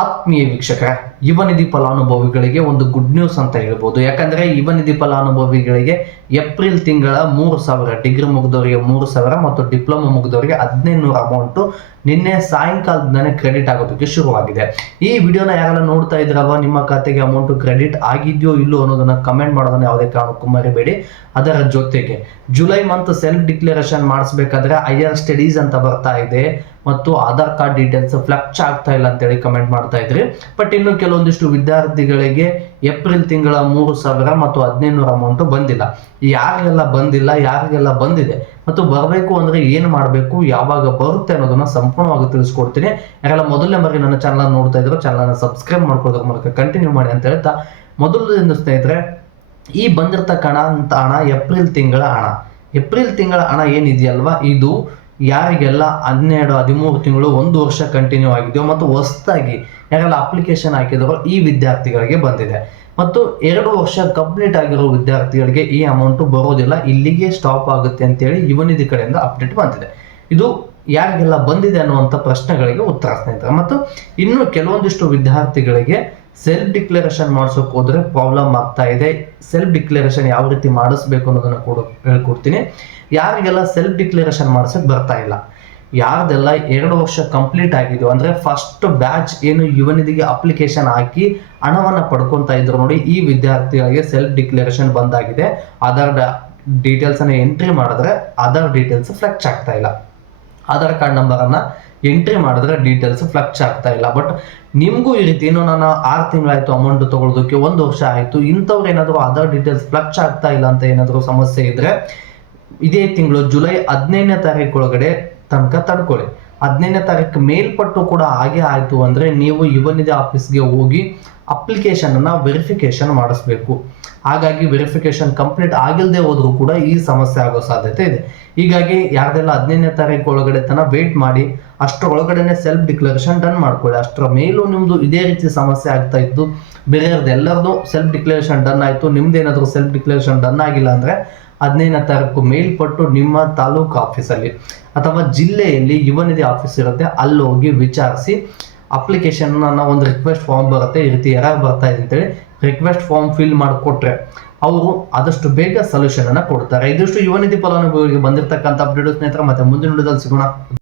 ಆತ್ಮೀಯ ವೀಕ್ಷಕರ, ಯುವ ನಿಧಿ ಫಲಾನುಭವಿಗಳಿಗೆ ಒಂದು ಗುಡ್ ನ್ಯೂಸ್ ಅಂತ ಹೇಳ್ಬೋದು. ಯಾಕಂದ್ರೆ ಯುವ ನಿಧಿ ಫಲಾನುಭವಿಗಳಿಗೆ ಏಪ್ರಿಲ್ ತಿಂಗಳ 3,000 ಡಿಗ್ರಿ ಮುಗಿದವರಿಗೆ 3,000 ಮತ್ತು ಡಿಪ್ಲೊಮಾ ಮುಗಿದವರಿಗೆ 1,500 ಅಮೌಂಟ್ ನಿನ್ನೆ ಸಾಯಂಕಾಲದಿಂದನೇ ಕ್ರೆಡಿಟ್ ಆಗೋದಕ್ಕೆ ಶುರುವಾಗಿದೆ. ಈ ವಿಡಿಯೋನ ಯಾರೆಲ್ಲ ನೋಡ್ತಾ ಇದ್ರಲ್ವಾ, ನಿಮ್ಮ ಖಾತೆಗೆ ಅಮೌಂಟ್ ಕ್ರೆಡಿಟ್ ಆಗಿದೆಯೋ ಇಲ್ಲೋ ಅನ್ನೋದನ್ನ ಕಮೆಂಟ್ ಮಾಡೋದನ್ನ ಯಾವುದೇ ಕಾರಣಕ್ಕೂ ಮರಿಬೇಡಿ. ಅದರ ಜೊತೆಗೆ ಜುಲೈ ಮಂತ್ ಸೆಲ್ಫ್ ಡಿಕ್ಲರೇಷನ್ ಮಾಡಿಸ್ಬೇಕಾದ್ರೆ ಹೈಯರ್ ಸ್ಟಡೀಸ್ ಅಂತ ಬರ್ತಾ ಇದೆ ಮತ್ತು ಆಧಾರ್ ಕಾರ್ಡ್ ಡೀಟೇಲ್ಸ್ ಫ್ಲಕ್ಚ್ ಆಗ್ತಾ ಇಲ್ಲ ಅಂತೇಳಿ ಕಮೆಂಟ್ ಮಾಡ್ತಾ ಇದ್ರಿ. ಬಟ್ ಇನ್ನು ಕೆಲವೊಂದಿಷ್ಟು ವಿದ್ಯಾರ್ಥಿಗಳಿಗೆ ಏಪ್ರಿಲ್ ತಿಂಗಳ 3,000 ಮತ್ತು 1,500 ಅಮೌಂಟ್ ಬಂದಿಲ್ಲ. ಯಾರಿಗೆಲ್ಲ ಬಂದಿಲ್ಲ, ಯಾರಿಗೆಲ್ಲ ಬಂದಿದೆ ಮತ್ತು ಬರಬೇಕು ಅಂದ್ರೆ ಏನು ಮಾಡಬೇಕು, ಯಾವಾಗ ಬರುತ್ತೆ ಅನ್ನೋದನ್ನ ಸಂಪೂರ್ಣವಾಗಿ ತಿಳಿಸ್ಕೊಡ್ತೀನಿ. ಯಾರೆಲ್ಲ ಮೊದಲನೇ ಬಾರಿ ನನ್ನ ಚಾನಲ್ ನೋಡ್ತಾ ಇದ್ರು, ಚಾನಲ್ನ ಸಬ್ಸ್ಕ್ರೈಬ್ ಮಾಡ್ಕೊಳ್ಳೋದ್ರ ಮೂಲಕ ಕಂಟಿನ್ಯೂ ಮಾಡಿ ಅಂತ ಹೇಳ್ತಾ, ಮೊದಲನೇದು ಸ್ನೇಹಿತರೆ, ಈ ಬಂದಿರತಕ್ಕ ಹಣ ಏಪ್ರಿಲ್ ತಿಂಗಳ ಹಣ. ಏಪ್ರಿಲ್ ತಿಂಗಳ ಹಣ ಏನಿದೆಯಲ್ವಾ, ಇದು ಯಾರಿಗೆಲ್ಲ 12, 13 ತಿಂಗಳು 1 ವರ್ಷ ಕಂಟಿನ್ಯೂ ಆಗಿದೆಯೋ ಮತ್ತು ಹೊಸದಾಗಿ ಯಾರೆಲ್ಲ ಅಪ್ಲಿಕೇಶನ್ ಹಾಕಿದರೋ ಈ ವಿದ್ಯಾರ್ಥಿಗಳಿಗೆ ಬಂದಿದೆ. ಮತ್ತು 2 ವರ್ಷ ಕಂಪ್ಲೀಟ್ ಆಗಿರೋ ವಿದ್ಯಾರ್ಥಿಗಳಿಗೆ ಈ ಅಮೌಂಟ್ ಬರೋದಿಲ್ಲ, ಇಲ್ಲಿಗೆ ಸ್ಟಾಪ್ ಆಗುತ್ತೆ ಅಂತೇಳಿ ಯುವ ನಿಧಿ ಕಡೆಯಿಂದ ಅಪ್ಡೇಟ್ ಬಂದಿದೆ. ಇದು ಯಾರಿಗೆಲ್ಲ ಬಂದಿದೆ ಅನ್ನುವಂಥ ಪ್ರಶ್ನೆಗಳಿಗೆ ಉತ್ತರ ಸ್ನೇಹಿತರೆ. ಮತ್ತು ಇನ್ನು ಕೆಲವೊಂದಿಷ್ಟು ವಿದ್ಯಾರ್ಥಿಗಳಿಗೆ ಸೆಲ್ಫ್ ಡಿಕ್ಲರೇಷನ್ ಮಾಡಿಸೋಕೆ ಹೋದ್ರೆ ಪ್ರಾಬ್ಲಮ್ ಆಗ್ತಾ ಇದೆ. ಸೆಲ್ಫ್ ಡಿಕ್ಲರೇಷನ್ ಯಾವ ರೀತಿ ಮಾಡಿಸ್ಬೇಕು ಅನ್ನೋದನ್ನ ಕೂಡ ಹೇಳ್ಕೊಡ್ತೀನಿ. ಯಾರಿಗೆಲ್ಲ ಸೆಲ್ಫ್ ಡಿಕ್ಲರೇಷನ್ ಮಾಡಿಸೋಕೆ ಬರ್ತಾ ಇಲ್ಲ, ಯಾರ್ದೆಲ್ಲ 2 ವರ್ಷ ಕಂಪ್ಲೀಟ್ ಆಗಿದೆಯೋ ಅಂದ್ರೆ ಫಸ್ಟ್ ಬ್ಯಾಚ್ ಏನು ಯುವ ನಿಧಿಗೆ ಅಪ್ಲಿಕೇಶನ್ ಹಾಕಿ ಹಣವನ್ನ ಪಡ್ಕೊಂತ ಇದ್ರು ನೋಡಿ, ಈ ವಿದ್ಯಾರ್ಥಿಗಳಿಗೆ ಸೆಲ್ಫ್ ಡಿಕ್ಲರೇಷನ್ ಬಂದಾಗಿದೆ. ಆಧಾರ್ ಡೀಟೇಲ್ಸ್ ಅನ್ನ ಎಂಟ್ರಿ ಮಾಡಿದ್ರೆ ಆಧಾರ್ ಡೀಟೇಲ್ಸ್ ಫ್ಲಕ್ಚ್ ಆಗ್ತಾ ಇಲ್ಲ. ಆಧಾರ್ ಕಾರ್ಡ್ ನಂಬರ್ ಅನ್ನ ಎಂಟ್ರಿ ಮಾಡಿದ್ರೆ ಡೀಟೇಲ್ಸ್ ಫ್ಲಕ್ಚ್ ಆಗ್ತಾ ಇಲ್ಲ. ಬಟ್ ನಿಮಗೂ ಈ ರೀತಿ ಏನು, ನಾನು 6 ತಿಂಗಳಾಯ್ತು ಅಮೌಂಟ್ ತಗೊಳ್ಳೋದಕ್ಕೆ, 1 ವರ್ಷ ಆಯ್ತು, ಇಂಥವ್ರು ಏನಾದರೂ ಆಧಾರ್ ಡೀಟೇಲ್ಸ್ ಫ್ಲಕ್ಚ್ ಆಗ್ತಾ ಇಲ್ಲ ಅಂತ ಏನಾದರೂ ಸಮಸ್ಯೆ ಇದ್ರೆ ಇದೇ ತಿಂಗಳು ಜುಲೈ 15ನೇ ತಾರೀಕು ಒಳಗಡೆ ತನಕ ತಡ್ಕೊಳ್ಳಿ. 15ನೇ ತಾರೀಕು ಮೇಲ್ಪಟ್ಟು ಕೂಡ ಹಾಗೆ ಆಯ್ತು ಅಂದ್ರೆ ನೀವು ಯುವ ನಿಧಿ ಆಫೀಸ್ಗೆ ಹೋಗಿ ಅಪ್ಲಿಕೇಶನ್ ಅನ್ನ ವೆರಿಫಿಕೇಶನ್ ಮಾಡಿಸ್ಬೇಕು. ಹಾಗಾಗಿ ವೆರಿಫಿಕೇಶನ್ ಕಂಪ್ಲೀಟ್ ಆಗಿಲ್ಲದೆ ಹೋದ್ರೂ ಕೂಡ ಈ ಸಮಸ್ಯೆ ಆಗೋ ಸಾಧ್ಯತೆ ಇದೆ. ಹೀಗಾಗಿ ಯಾರ್ದೆಲ್ಲ 15ನೇ ತಾರೀಕು ಒಳಗಡೆ ತನ ವೇಟ್ ಮಾಡಿ, ಅಷ್ಟರೊಳಗಡೆನೆ ಸೆಲ್ಫ್ ಡಿಕ್ಲರೇಷನ್ ಡನ್ ಮಾಡ್ಕೊಳ್ಳಿ. ಅಷ್ಟರ ಮೇಲೂ ನಿಮ್ದು ಇದೇ ರೀತಿ ಸಮಸ್ಯೆ ಆಗ್ತಾ ಇತ್ತು, ಬೇರೆಯವ್ರದ್ದು ಎಲ್ಲರದು ಸೆಲ್ಫ್ ಡಿಕ್ಲರೇಷನ್ ಡನ್ ಆಯ್ತು, ನಿಮ್ದೇನಾದ್ರೂ ಸೆಲ್ಫ್ ಡಿಕ್ಲರೇಷನ್ ಡನ್ ಆಗಿಲ್ಲ ಅಂದ್ರೆ 15ನೇ ತಾರೀಕು ಮೇಲ್ಪಟ್ಟು ನಿಮ್ಮ ತಾಲೂಕು ಆಫೀಸಲ್ಲಿ ಅಥವಾ ಜಿಲ್ಲೆಯಲ್ಲಿ ಯುವ ನಿಧಿ ಆಫೀಸ್ ಇರುತ್ತೆ, ಅಲ್ಲಿ ಹೋಗಿ ವಿಚಾರಿಸಿ ಅಪ್ಲಿಕೇಶನ್ ಒಂದು ರಿಕ್ವೆಸ್ಟ್ ಫಾರ್ಮ್ ಬರುತ್ತೆ, ಈ ರೀತಿ ಯಾರು ಬರ್ತಾ ಇದೆ ಅಂತೇಳಿ ರಿಕ್ವೆಸ್ಟ್ ಫಾರ್ಮ್ ಫಿಲ್ ಮಾಡಿಕೊಟ್ರೆ ಅವರು ಆದಷ್ಟು ಬೇಗ ಸೊಲ್ಯೂಷನ್ ಅನ್ನ ಕೊಡ್ತಾರೆ. ಇದಿಷ್ಟು ಯುವ ನಿಧಿ ಫಲಾನುಭವಿಗಳಿಗೆ ಬಂದಿರತಕ್ಕಂಥ ಅಪ್ಡೇಟ್ ಸ್ನೇಹಿತರೆ. ಮತ್ತೆ ಮುಂದಿನ ವಿಡಿಯೋದಲ್ಲಿ ಸಿಗೋಣ.